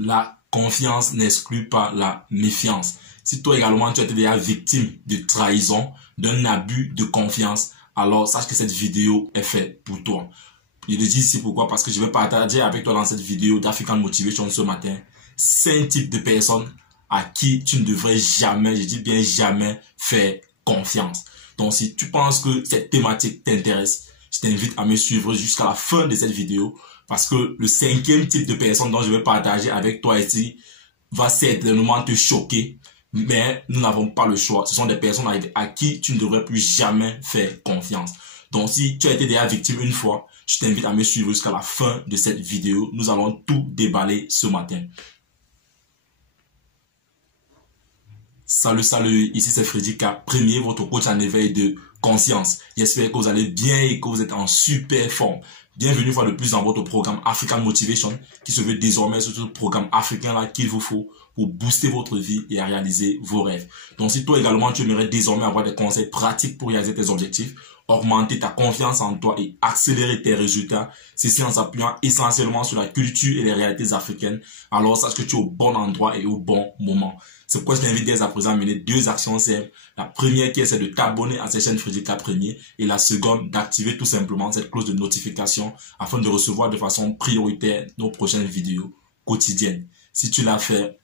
La confiance n'exclut pas la méfiance. Si toi également tu as été déjà victime de trahison, d'un abus de confiance, alors sache que cette vidéo est faite pour toi. Je te dis ici pourquoi, parce que je vais partager avec toi dans cette vidéo d'African Motivation ce matin 5 types de personnes à qui tu ne devrais jamais, je dis bien jamais, faire confiance. Donc si tu penses que cette thématique t'intéresse, je t'invite à me suivre jusqu'à la fin de cette vidéo, parce que le 5e type de personnes dont je vais partager avec toi ici va certainement te choquer, mais nous n'avons pas le choix. Ce sont des personnes à qui tu ne devrais plus jamais faire confiance. Donc si tu as été déjà victime une fois, je t'invite à me suivre jusqu'à la fin de cette vidéo. Nous allons tout déballer ce matin. Salut, ici c'est Freddy K, premier votre coach en éveil de conscience. J'espère que vous allez bien et que vous êtes en super forme. Bienvenue une fois de plus dans votre programme African Motivation, qui se veut désormais ce programme africain là qu'il vous faut pour booster votre vie et à réaliser vos rêves. Donc si toi également tu aimerais désormais avoir des conseils pratiques pour réaliser tes objectifs, augmenter ta confiance en toi et accélérer tes résultats, ceci en s'appuyant essentiellement sur la culture et les réalités africaines, alors sache que tu es au bon endroit et au bon moment. C'est pourquoi je t'invite dès à présent à mener 2 actions simples. La première qui est celle de t'abonner à cette chaîne Freddy K Premier, et la seconde d'activer tout simplement cette cloche de notification afin de recevoir de façon prioritaire nos prochaines vidéos quotidiennes. Si tu l'as fait,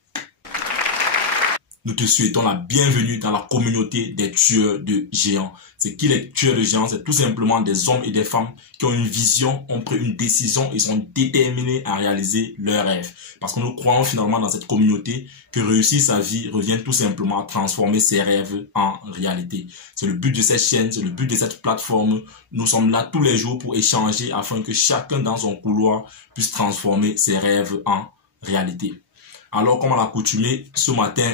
nous te souhaitons la bienvenue dans la communauté des tueurs de géants. C'est qui les tueurs de géants? C'est tout simplement des hommes et des femmes qui ont une vision, ont pris une décision et sont déterminés à réaliser leurs rêves. Parce que nous croyons finalement dans cette communauté que réussir sa vie revient tout simplement à transformer ses rêves en réalité. C'est le but de cette chaîne, c'est le but de cette plateforme. Nous sommes là tous les jours pour échanger afin que chacun dans son couloir puisse transformer ses rêves en réalité. Alors, comme à l'accoutumée, ce matin,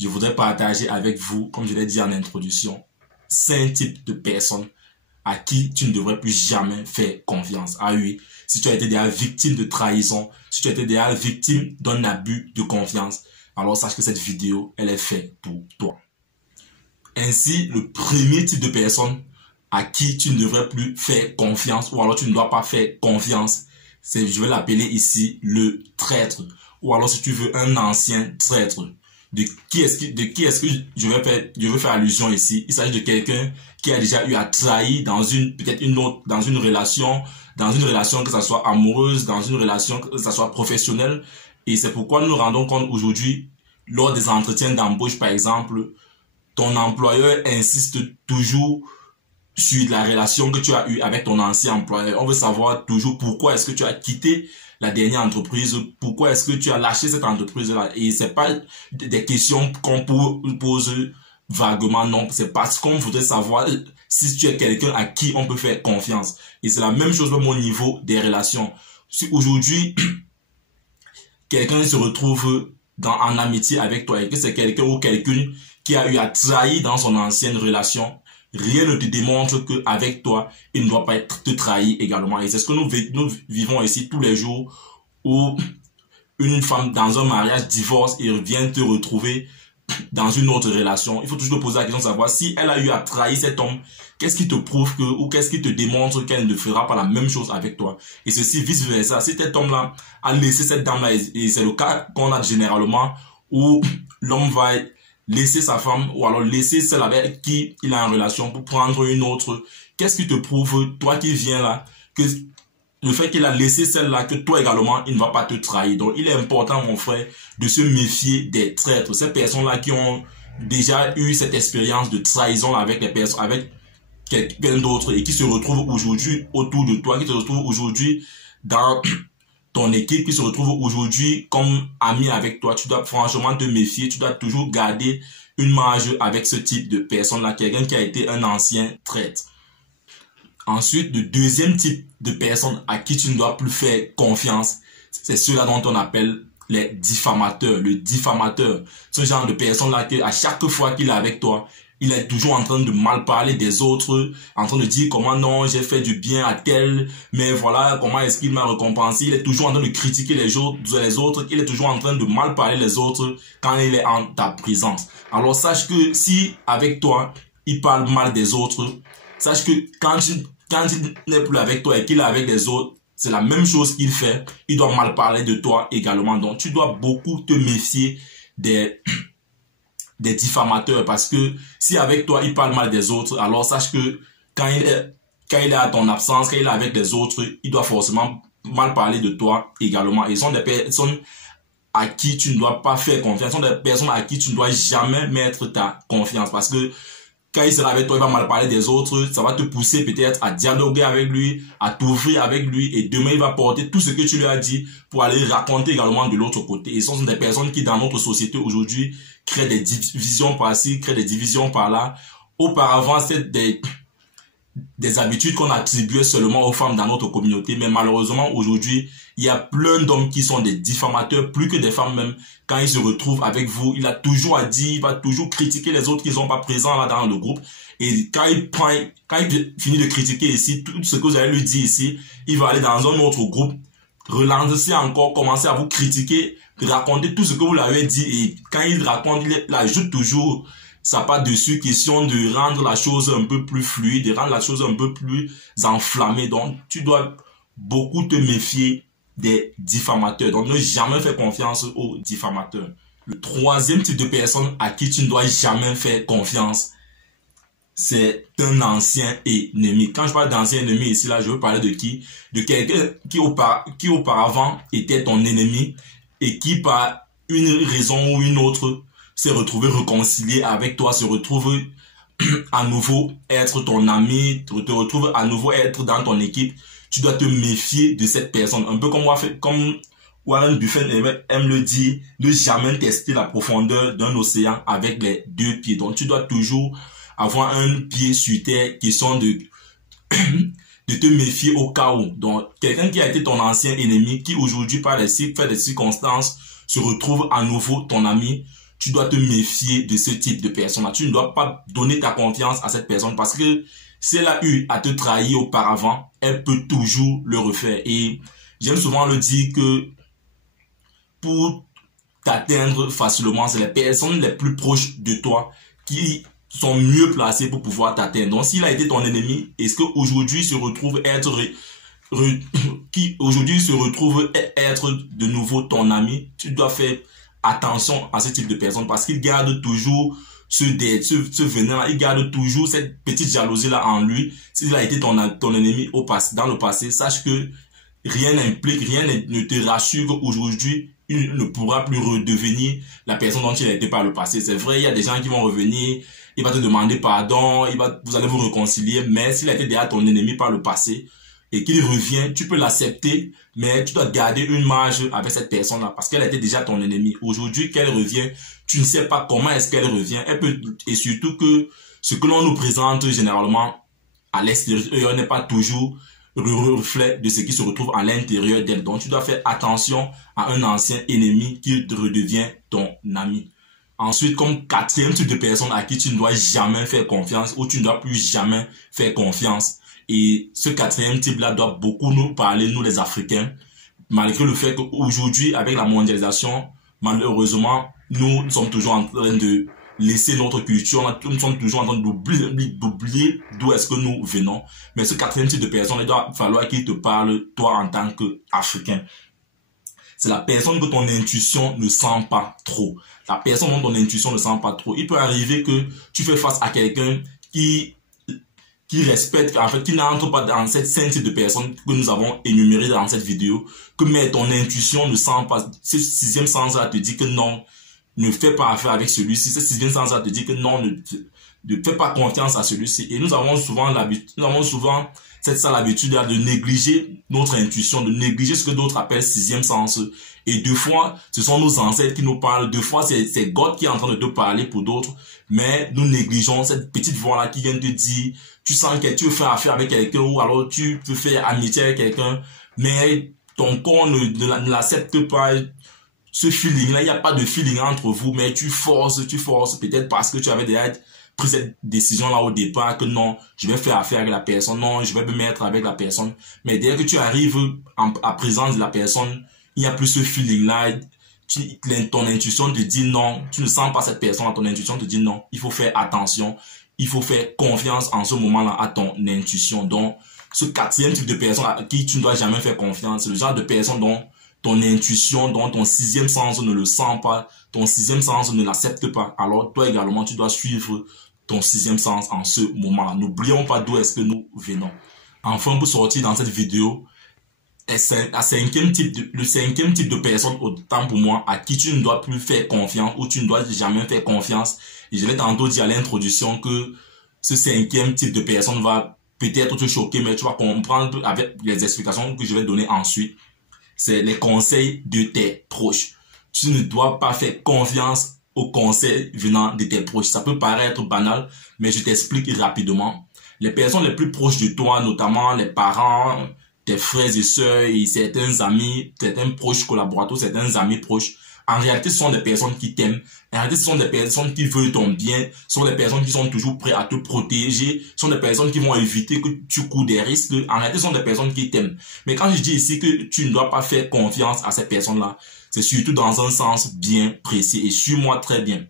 je voudrais partager avec vous, comme je l'ai dit en introduction, 5 types de personnes à qui tu ne devrais plus jamais faire confiance. Ah oui, si tu as été déjà victime de trahison, si tu as été déjà victime d'un abus de confiance, alors sache que cette vidéo, elle est faite pour toi. Ainsi, le premier type de personne à qui tu ne devrais plus faire confiance, ou alors tu ne dois pas faire confiance, c'est, je vais l'appeler ici, le traître. Ou alors si tu veux, un ancien traître. De qui est-ce que je veux faire allusion ici? Il s'agit de quelqu'un qui a déjà eu à trahir dans dans une relation que ça soit amoureuse, dans une relation que ça soit professionnelle. Et c'est pourquoi nous nous rendons compte aujourd'hui, lors des entretiens d'embauche par exemple, ton employeur insiste toujours sur la relation que tu as eue avec ton ancien employeur. On veut savoir toujours pourquoi est-ce que tu as quitté la dernière entreprise, pourquoi est-ce que tu as lâché cette entreprise-là. Et c'est pas des questions qu'on pose vaguement, non. C'est parce qu'on voudrait savoir si tu es quelqu'un à qui on peut faire confiance. Et c'est la même chose même au niveau des relations. Si aujourd'hui, quelqu'un se retrouve en amitié avec toi et que c'est quelqu'un ou quelqu'une qui a eu à trahir dans son ancienne relation, rien ne te démontre qu'avec toi, il ne doit pas être te trahi également. Et c'est ce que nous vivons ici tous les jours, où une femme dans un mariage divorce et vient te retrouver dans une autre relation. Il faut toujours poser la question de savoir si elle a eu à trahir cet homme, qu'est-ce qui te prouve ou qu'est-ce qui te démontre qu'elle ne fera pas la même chose avec toi. Et ceci vice versa. Si cet homme-là a laissé cette dame-là, et c'est le cas qu'on a généralement, où l'homme va laisser sa femme ou alors laisser celle avec qui il a en relation pour prendre une autre. Qu'est-ce qui te prouve, toi qui viens là, que le fait qu'il a laissé celle-là, que toi également, il ne va pas te trahir. Donc, il est important, mon frère, de se méfier des traîtres. Ces personnes-là qui ont déjà eu cette expérience de trahison avec les personnes, avec quelqu'un d'autre et qui se retrouvent aujourd'hui autour de toi, qui se retrouvent aujourd'hui dans ton équipe, qui se retrouve aujourd'hui comme ami avec toi. Tu dois franchement te méfier, tu dois toujours garder une marge avec ce type de personne-là, quelqu'un qui a été un ancien traître. Ensuite, le deuxième type de personne à qui tu ne dois plus faire confiance, c'est ceux-là dont on appelle les diffamateurs. Le diffamateur, ce genre de personne-là que à chaque fois qu'il est avec toi, il est toujours en train de mal parler des autres, en train de dire comment non, j'ai fait du bien à tel, mais voilà, comment est-ce qu'il m'a récompensé. Il est toujours en train de critiquer les autres, il est toujours en train de mal parler les autres quand il est en ta présence. Alors sache que si avec toi, il parle mal des autres, sache que quand il n'est plus avec toi et qu'il est avec les autres, c'est la même chose qu'il fait. Il doit mal parler de toi également. Donc, tu dois beaucoup te méfier des diffamateurs, parce que si avec toi, il parle mal des autres, alors sache que quand il est à ton absence, quand il est avec les autres, il doit forcément mal parler de toi également. Et ce sont des personnes à qui tu ne dois pas faire confiance. Ce sont des personnes à qui tu ne dois jamais mettre ta confiance, parce que quand il sera avec toi, il va mal parler des autres, ça va te pousser peut-être à dialoguer avec lui, à t'ouvrir avec lui, et demain il va porter tout ce que tu lui as dit pour aller raconter également de l'autre côté. Et ce sont des personnes qui, dans notre société aujourd'hui, créent des divisions par-ci, créent des divisions par-là. Auparavant, c'est des habitudes qu'on attribuait seulement aux femmes dans notre communauté, mais malheureusement aujourd'hui il y a plein d'hommes qui sont des diffamateurs, plus que des femmes même. Quand il se retrouve avec vous, il a toujours à dire, il va toujours critiquer les autres qui ne sont pas présents là dans le groupe, et quand il finit de critiquer ici tout ce que vous allez lui dire ici, il va aller dans un autre groupe, relancer encore, commencer à vous critiquer, raconter tout ce que vous l'avez dit, et quand il raconte, il ajoute toujours ça part dessus, question de rendre la chose un peu plus fluide, de rendre la chose un peu plus enflammée. Donc, tu dois beaucoup te méfier des diffamateurs. Donc, ne jamais faire confiance aux diffamateurs. Le troisième type de personne à qui tu ne dois jamais faire confiance, c'est un ancien ennemi. Quand je parle d'ancien ennemi ici, là, je veux parler de qui? De quelqu'un qui auparavant était ton ennemi et qui, par une raison ou une autre, s'est retrouvé réconcilié avec toi, se retrouve à nouveau être ton ami, te retrouve à nouveau être dans ton équipe. Tu dois te méfier de cette personne. Un peu comme Warren Buffett aime le dire, ne jamais tester la profondeur d'un océan avec les deux pieds. Donc, tu dois toujours avoir un pied sur terre, question de te méfier au cas où. Donc, quelqu'un qui a été ton ancien ennemi, qui aujourd'hui, par les circonstances, se retrouve à nouveau ton ami, tu dois te méfier de ce type de personne-là. Tu ne dois pas donner ta confiance à cette personne, parce que si elle a eu à te trahir auparavant, elle peut toujours le refaire. Et j'aime souvent le dire que pour t'atteindre facilement, c'est les personnes les plus proches de toi qui sont mieux placées pour pouvoir t'atteindre. Donc, s'il a été ton ennemi, est-ce qu'aujourd'hui se retrouve être de nouveau ton ami, tu dois faire attention à ce type de personnes, parce qu'il garde toujours ce venin-là, il garde toujours cette petite jalousie-là en lui. S'il a été ton ennemi dans le passé, sache que rien ne te rassure qu'aujourd'hui, il ne pourra plus redevenir la personne dont il a été par le passé. C'est vrai, il y a des gens qui vont revenir, il va te demander pardon, vous allez vous réconcilier, mais s'il a été déjà ton ennemi par le passé, et qu'il revient, tu peux l'accepter, mais tu dois garder une marge avec cette personne-là, parce qu'elle était déjà ton ennemi. Aujourd'hui, qu'elle revient, tu ne sais pas comment est-ce qu'elle revient. Et surtout que ce que l'on nous présente généralement à l'extérieur n'est pas toujours le reflet de ce qui se retrouve à l'intérieur d'elle. Donc, tu dois faire attention à un ancien ennemi qui redevient ton ami. Ensuite, comme quatrième type de personne à qui tu ne dois jamais faire confiance, ou tu ne dois plus jamais faire confiance, et ce quatrième type-là doit beaucoup nous parler, nous les Africains, malgré le fait qu'aujourd'hui, avec la mondialisation, malheureusement, nous sommes toujours en train de laisser notre culture, nous sommes toujours en train d'oublier d'où est-ce que nous venons. Mais ce quatrième type de personne, il doit falloir qu'il te parle, toi, en tant qu'Africain. C'est la personne que ton intuition ne sent pas trop. La personne dont ton intuition ne sent pas trop. Il peut arriver que tu fais face à quelqu'un qui respecte, en fait, qui n'entre pas dans cette cinq types de personnes que nous avons énumérées dans cette vidéo, mais ton intuition ne sent pas, ce sixième sens-là te dit que non, ne fais pas affaire avec celui-ci, ce sixième sens-là te dit que non, ne fais pas confiance à celui-ci. Et nous avons souvent cette sale habitude-là de négliger notre intuition, de négliger ce que d'autres appellent sixième sens. Et deux fois, ce sont nos ancêtres qui nous parlent, deux fois, c'est God qui est en train de te parler pour d'autres, mais nous négligeons cette petite voix-là qui vient te dire, tu sens que tu veux faire affaire avec quelqu'un, ou alors tu peux faire amitié avec quelqu'un, mais ton corps ne l'accepte pas, ce feeling-là, il n'y a pas de feeling entre vous, mais tu forces, peut-être parce que tu avais déjà pris cette décision-là au départ, que non, je vais faire affaire avec la personne, non, je vais me mettre avec la personne. Mais dès que tu arrives à présence de la personne, il n'y a plus ce feeling-là. Ton intuition te dit non, tu ne sens pas cette personne, ton intuition te dit non. Il faut faire attention, il faut faire confiance en ce moment-là à ton intuition. Donc, ce quatrième type de personne à qui tu ne dois jamais faire confiance, c'est le genre de personne dont ton intuition, dont ton sixième sens ne le sent pas, ton sixième sens ne l'accepte pas. Alors toi également, tu dois suivre ton sixième sens en ce moment-là. N'oublions pas d'où est-ce que nous venons. Enfin, pour sortir dans cette vidéo, le cinquième type de personne, autant pour moi, à qui tu ne dois plus faire confiance ou tu ne dois jamais faire confiance. Et je l'ai tantôt dit à l'introduction que ce cinquième type de personne va peut-être te choquer, mais tu vas comprendre avec les explications que je vais donner ensuite. C'est les conseils de tes proches. Tu ne dois pas faire confiance aux conseils venant de tes proches. Ça peut paraître banal, mais je t'explique rapidement. Les personnes les plus proches de toi, notamment les parents, tes frères et sœurs et certains amis, certains proches collaborateurs, certains amis proches, en réalité, ce sont des personnes qui t'aiment. En réalité, ce sont des personnes qui veulent ton bien. Ce sont des personnes qui sont toujours prêtes à te protéger. Ce sont des personnes qui vont éviter que tu cours des risques. En réalité, ce sont des personnes qui t'aiment. Mais quand je dis ici que tu ne dois pas faire confiance à ces personnes-là, c'est surtout dans un sens bien précis. Et suis-moi très bien.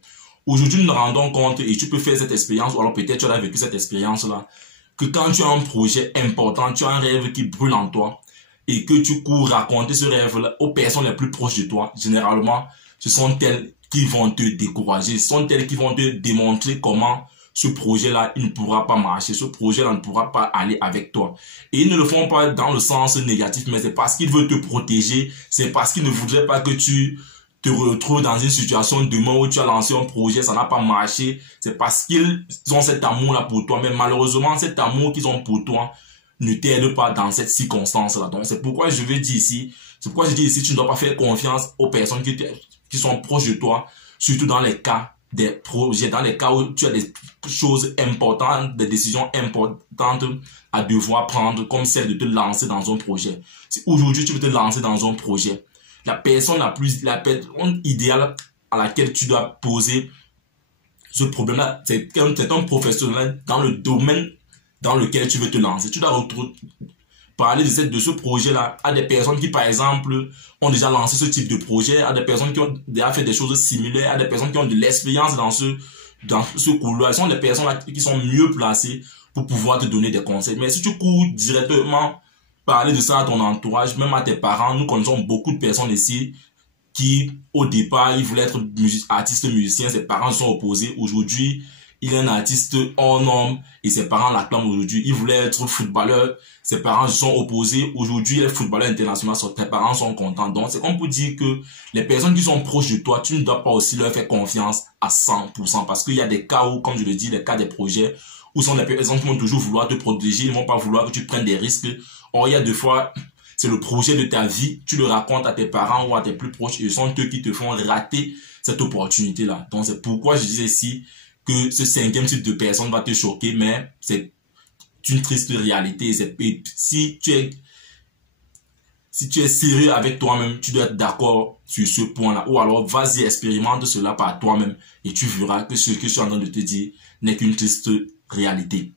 Aujourd'hui, nous nous rendons compte, et tu peux faire cette expérience, ou alors peut-être tu as vécu cette expérience-là, que quand tu as un projet important, tu as un rêve qui brûle en toi, et que tu cours raconter ce rêve-là aux personnes les plus proches de toi, généralement, ce sont elles qui vont te décourager, ce sont elles qui vont te démontrer comment ce projet-là, il ne pourra pas marcher, ce projet-là ne pourra pas aller avec toi. Et ils ne le font pas dans le sens négatif, mais c'est parce qu'ils veulent te protéger, c'est parce qu'ils ne voudraient pas que tu te retrouves dans une situation demain où tu as lancé un projet, ça n'a pas marché, c'est parce qu'ils ont cet amour-là pour toi, mais malheureusement, cet amour qu'ils ont pour toi ne t'aide pas dans cette circonstance-là. Donc, c'est pourquoi je veux dire ici, c'est pourquoi je dis ici, tu ne dois pas faire confiance aux personnes qui sont proches de toi, surtout dans les cas des projets, dans les cas où tu as des choses importantes, des décisions importantes à devoir prendre, comme celle de te lancer dans un projet. Si aujourd'hui tu veux te lancer dans un projet, la personne idéale à laquelle tu dois poser ce problème-là, c'est un professionnel dans le domaine dans lequel tu veux te lancer. Tu dois parler de ce projet-là à des personnes qui, par exemple, ont déjà lancé ce type de projet, à des personnes qui ont déjà fait des choses similaires, à des personnes qui ont de l'expérience dans ce couloir. Ce sont des personnes qui sont mieux placées pour pouvoir te donner des conseils. Mais si tu cours directement parler de ça à ton entourage, même à tes parents, nous connaissons beaucoup de personnes ici qui, au départ, ils voulaient être artistes musiciens, ses parents se sont opposés. Aujourd'hui, il est un artiste hors norme et ses parents l'acclament aujourd'hui. Il voulait être footballeur, ses parents se sont opposés. Aujourd'hui, il est footballeur international, tes parents sont contents. Donc, c'est comme pour dire que les personnes qui sont proches de toi, tu ne dois pas aussi leur faire confiance à 100%. Parce qu'il y a des cas où, comme je le dis, les cas des projets, où sont des personnes qui vont toujours vouloir te protéger, ils ne vont pas vouloir que tu prennes des risques. Or, il y a des fois, c'est le projet de ta vie, tu le racontes à tes parents ou à tes plus proches et ce sont eux qui te font rater cette opportunité-là. Donc, c'est pourquoi je disais ici que ce cinquième type de personne va te choquer, mais c'est une triste réalité. Si tu es sérieux avec toi-même, tu dois être d'accord sur ce point-là. Ou alors, vas-y, expérimente cela par toi-même et tu verras que ce que je suis en train de te dire n'est qu'une triste réalité.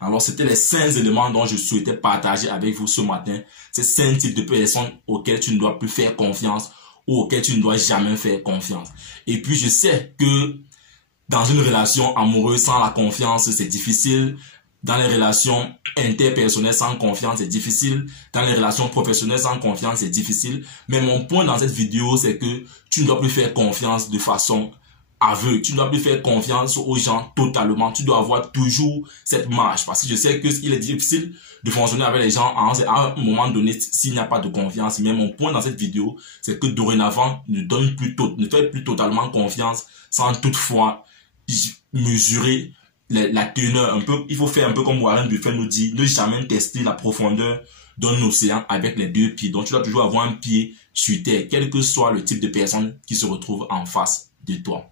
Alors, c'était les 5 éléments dont je souhaitais partager avec vous ce matin. Ces 5 types de personnes auxquelles tu ne dois plus faire confiance ou auxquelles tu ne dois jamais faire confiance. Et puis, je sais que dans une relation amoureuse sans la confiance, c'est difficile. Dans les relations interpersonnelles sans confiance, c'est difficile. Dans les relations professionnelles sans confiance, c'est difficile. Mais mon point dans cette vidéo, c'est que tu ne dois plus faire confiance de façon aveugle. Tu ne dois plus faire confiance aux gens totalement. Tu dois avoir toujours cette marge. Parce que je sais qu'il est difficile de fonctionner avec les gens à un moment donné s'il n'y a pas de confiance. Mais mon point dans cette vidéo, c'est que dorénavant, ne fais plus totalement confiance sans toutefois mesurer la teneur. Il faut faire un peu comme Warren Buffett nous dit, ne jamais tester la profondeur d'un océan avec les 2 pieds. Donc tu dois toujours avoir un pied sur terre, quel que soit le type de personne qui se retrouve en face de toi.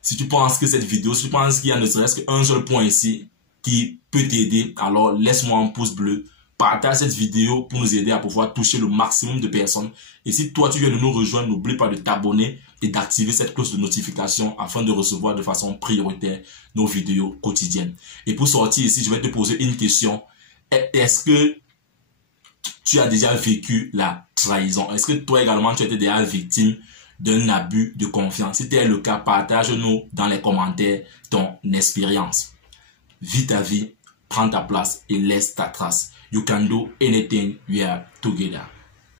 Si tu penses que cette vidéo, si tu penses qu'il y a ne serait-ce qu'un seul point ici qui peut t'aider, alors laisse-moi un pouce bleu. Partage cette vidéo pour nous aider à pouvoir toucher le maximum de personnes. Et si toi, tu viens de nous rejoindre, n'oublie pas de t'abonner et d'activer cette cloche de notification afin de recevoir de façon prioritaire nos vidéos quotidiennes. Et pour sortir ici, je vais te poser une question. Est-ce que tu as déjà vécu la trahison? Est-ce que toi également, tu as été déjà victime d'un abus de confiance? Si tel est le cas, partage-nous dans les commentaires ton expérience. Vis ta vie prends ta place et laisse ta trace. You can do anything, we are together.